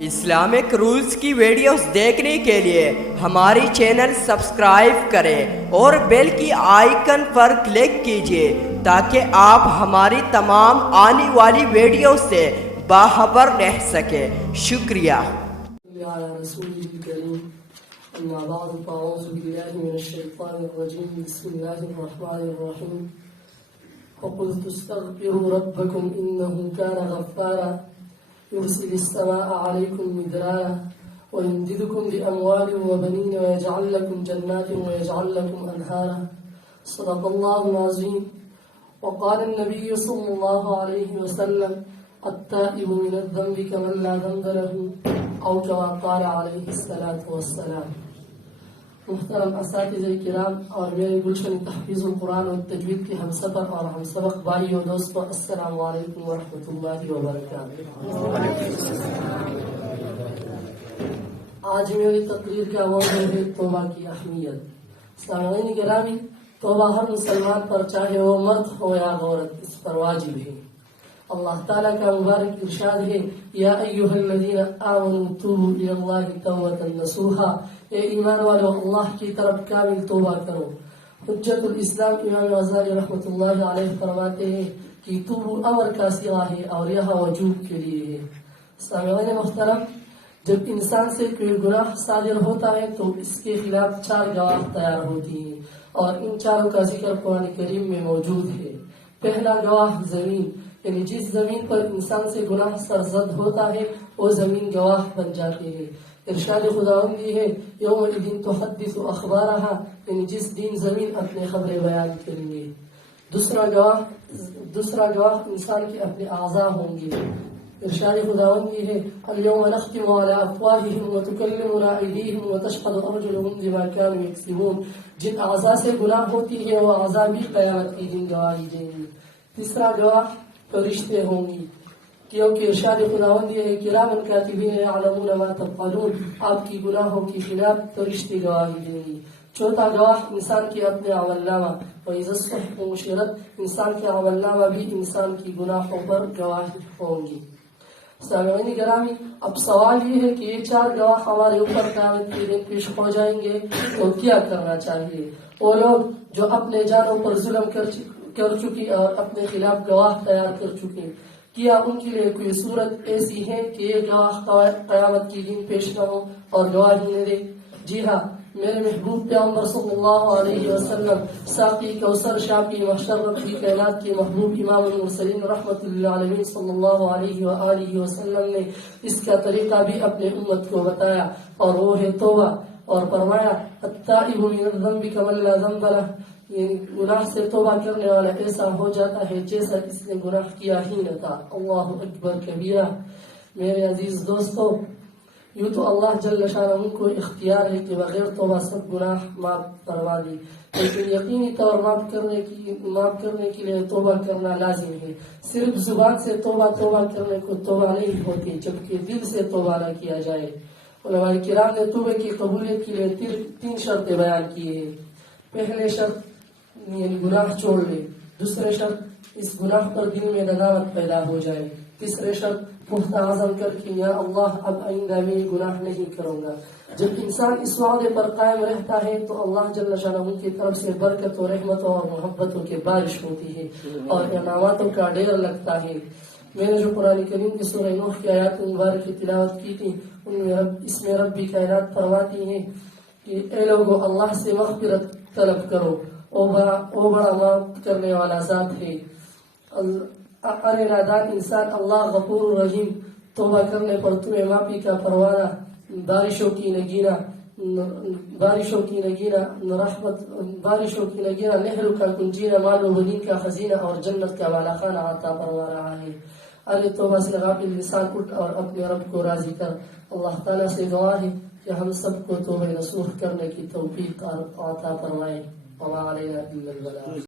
Islamic rules کی videos دیکھنے کے لیے ہماری چینل سبسکرائب کریں اور بیل کی آئیکن پر کلک کیجئے تاکہ آپ ہماری تمام آنے والی ویڈیو سے باخبر رہ سکیں۔ شکریہ۔ أما بعد فأعوذ بالله من الشيطان الرجيم بسم الله الرحمن الرحيم وقلت استغفروا ربكم إنه كان غفارا يرسل السماء عليكم مدرارا ويمددكم بأموال وبنين ويجعل لكم جنات ويجعل لكم أنهارا صدق الله العظيم. وقال النبي صلى الله عليه وسلم التائب من الذنب كمن لا ذنب له أو كما قال عليه الصلاة والسلام. محترم اساتذہ کرام اور میرے گلشن تحفیظ القرآن و تجوید کے ہم سفر اور ہم سبق بھائی و دوستوں، السلام علیکم ورحمۃ اللہ وبرکاتہ۔ آج میری تقریر کا موضوع ہے توبہ کی اہمیت۔ سامعین گرامی، توبہ ہر مسلمان پر چاہے وہ مرد ہو یا عورت اس پر واجب ہے۔ اللہ تعالیٰ کا مبارک ارشاد ہے، یا ایھا الذین آمنوا توبوا الی اللہ توبۃ نصوحا، اے ایمان والو اللہ کی طرف کامل توبہ کرو۔ حجت الاسلام امام غزالی رحمۃ اللہ علیہ فرماتے ہیں کہ توبوا امر کا صیغہ ہے اور یہ وجوب کے لیے ہے۔ سامعین محترم، جب انسان سے کوئی گناہ صادر ہوتا ہے تو اس کے خلاف 4 گواہ تیار ہوتی ہیں اور ان چاروں کا ذکر قرآن کریم میں موجود ہے۔ پہلا گواہ زمین، یعنی جس زمین پر انسان سے گناہ سرزد ہوتا ہے وہ زمین گواہ بن جاتی ہے۔ ارشاد خداوندی ہے، یومئذ تحدث اخبارها، یعنی جس دن زمین اپنے خبریں بیان کریں گے۔ دوسرا گواہ انسان کے اپنے اعضاء ہوں گے۔ ارشاد خداوندی ہے، اليوم نختم على افواههم وتكلمنا ايديهم وتشهد ارجلهم بما كانوا يكسبون، جن اعضاء سے گناہ ہوتی ہے وہ اعضاء بھی قیامت کے دن گواہی دیں گے۔ تیسرا گواہ فرشتے ہوں گی، کیونکہ ارشاد خداوندی ہے، کرامن کاتبین یعلمون ما تفعلون، آپ کی گناہوں کے خلاف فرشتے گواہی دیں گی۔ چوتھا گواہ انسان کے اپنے عمل نامہ، وَإِذَا الصُّحُفُ نُشِرَتْ، انسان کے عمل نامہ بھی انسان کی گناہوں پر گواہی ہوں گی۔ سامعین گرامی، اب سوال یہ ہے کہ یہ 4 گواہ ہمارے اوپر قیامت کے دن پیش ہو جائیں گے تو کیا کرنا چاہیے؟ وہ لوگ جو اپنے جانوں پر ظلم کر چکی اور اپنے خلاف گواہ تیار کر چکے، کیا ان کے لیے کوئی صورت ایسی ہے کہ یہ گواہ قیامت کے دن پیش نہ ہو اور گواہی نہ دے؟ جی ہاں، میرے محبوب پیغمبر صلی اللہ علیہ وسلم، ساقی کوثر شافی محشر ربی کائنات کے محبوب امام المرسلین رحمۃ اللہ علیہ صلی اللہ علیہ وآلہ وسلم نے اس کا طریقہ بھی اپنے امت کو بتایا، اور وہ ہے توبہ، اور فرمایا التائب من الذنب کمن لا ذنب لہ، یعنی گناہ سے توبہ کرنے والا ایسا ہو جاتا ہے جیسا اس نے گناہ کیا ہی نہ تھا۔ اللہ اکبر کبیرہ۔ میرے عزیز دوستو، یوں تو اللہ جل شانہ کو اختیار ہے کہ بغیر توبہ سب گناہ معاف کروا دی، لیکن یقینی طور معاف کرنے کے لیے توبہ کرنا لازم ہے۔ صرف زبان سے توبہ کرنے کو توبہ نہیں ہوتی جبکہ دل سے توبہ نہ کیا جائے۔ علماء کرام نے توبہ کی قبولیت کے لیے 3 شرطیں بیان کی ہیں۔ پہلے شرط یعنی گناہ چھوڑ لے، دوسرے شرط اس گناہ پر دل میں ندامت پیدا ہو جائے، تیسرے شرط پختہ عزم کر کے یا اللہ اب آئندہ میں گناہ نہیں کروں گا۔ جب انسان اس وعدے پر قائم رہتا ہے تو اللہ جل شانہ کی طرف سے برکت و رحمتوں اور محبتوں کی بارش ہوتی ہے اور انعاماتوں کا ڈھیر لگتا ہے۔ میں نے جو قرآن کریم کی سورہ نوح کی آیات مبارک کی تلاوت کی تھی، اس میں رب کائنات فرماتی ہے کہ اے لوگو اللہ سے مغفرت طلب کرو، وہ بڑا معاف کرنے والا ذات ہے۔ ارے نادان انسان، اللہ غفور رحیم، توبہ کرنے پر تمہیں معافی کا پروانہ، بارشوں کی نگینا نہروں کا کنجینہ، مال و بنین کا خزینہ اور جنت کا بالا خانہ عطا فرما رہا ہے۔ ارے توبہ سے غافل انسان، اٹھ اور اپنے رب کو راضی کر۔ اللہ تعالیٰ سے دعا ہے کہ ہم سب کو توبہ نصوح کرنے کی توفیق عطا فرمائے۔ وما علینا الا البلاغ۔